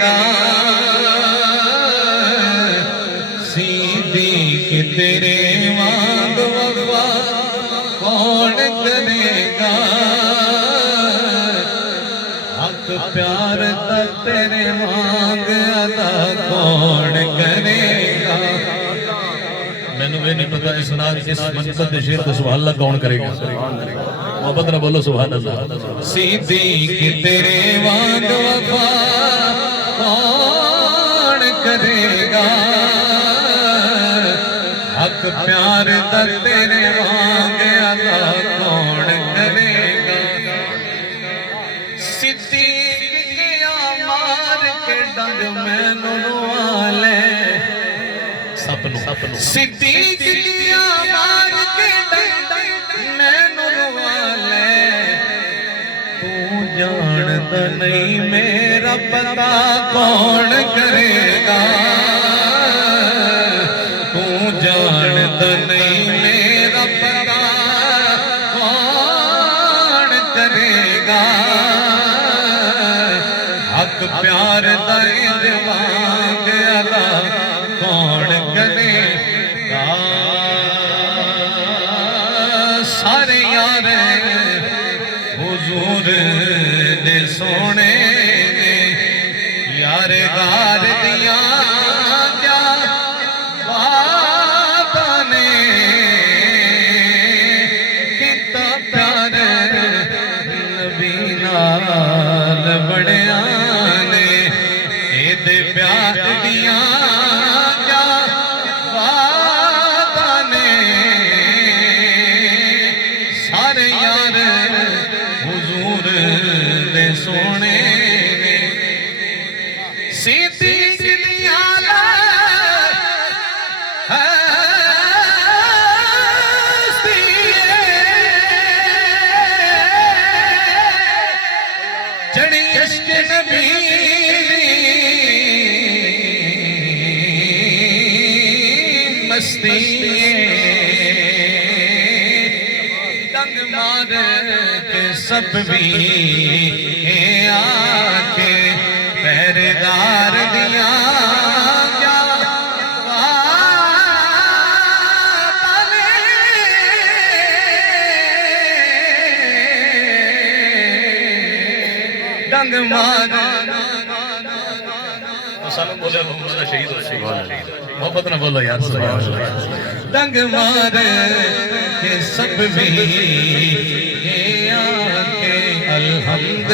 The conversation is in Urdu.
گا صدیق تیرے وانگ وفا کون کرے گا حق پیار تا تیرے وانگ ادا کون کرے گا میں نہیں پتا اس نات اس منصب شیر کو سبحان اللہ کون کرے گا محبت نہ بولو سبحان اللہ صدیق تیرے وانگ وفا کون کرے گا حق پیار دا تیرے وانگ ادا کون کرے گا صدیق کیا مار کے ڈنگ میں نوالے صدیق کیا مار کے ڈنگ میں نوالے تو جانتا نہیں میرا پتا کون کرے گا تو جانتا نہیں میرا پتا کون کرے گا حق پیار دا وانگ ادا کون کرے گا سارے یار حضور دے سونے نے یار غار دیا کیا بابا نے کتا پیار نبی نال بڑیا نے اید پیار دیا کیا بابا نے سارے یار حضور دے سونے نے صدیق دیا چڑی عشق نبی مستی ڈنگ مار کے سب بھی آکے پہرےدار دیا کیا ڈنگ مار سالوں بولے محمد شہید ہو شہید محبت نہ بولو یار ڈنگ مار کے سب بھی آکے الحمد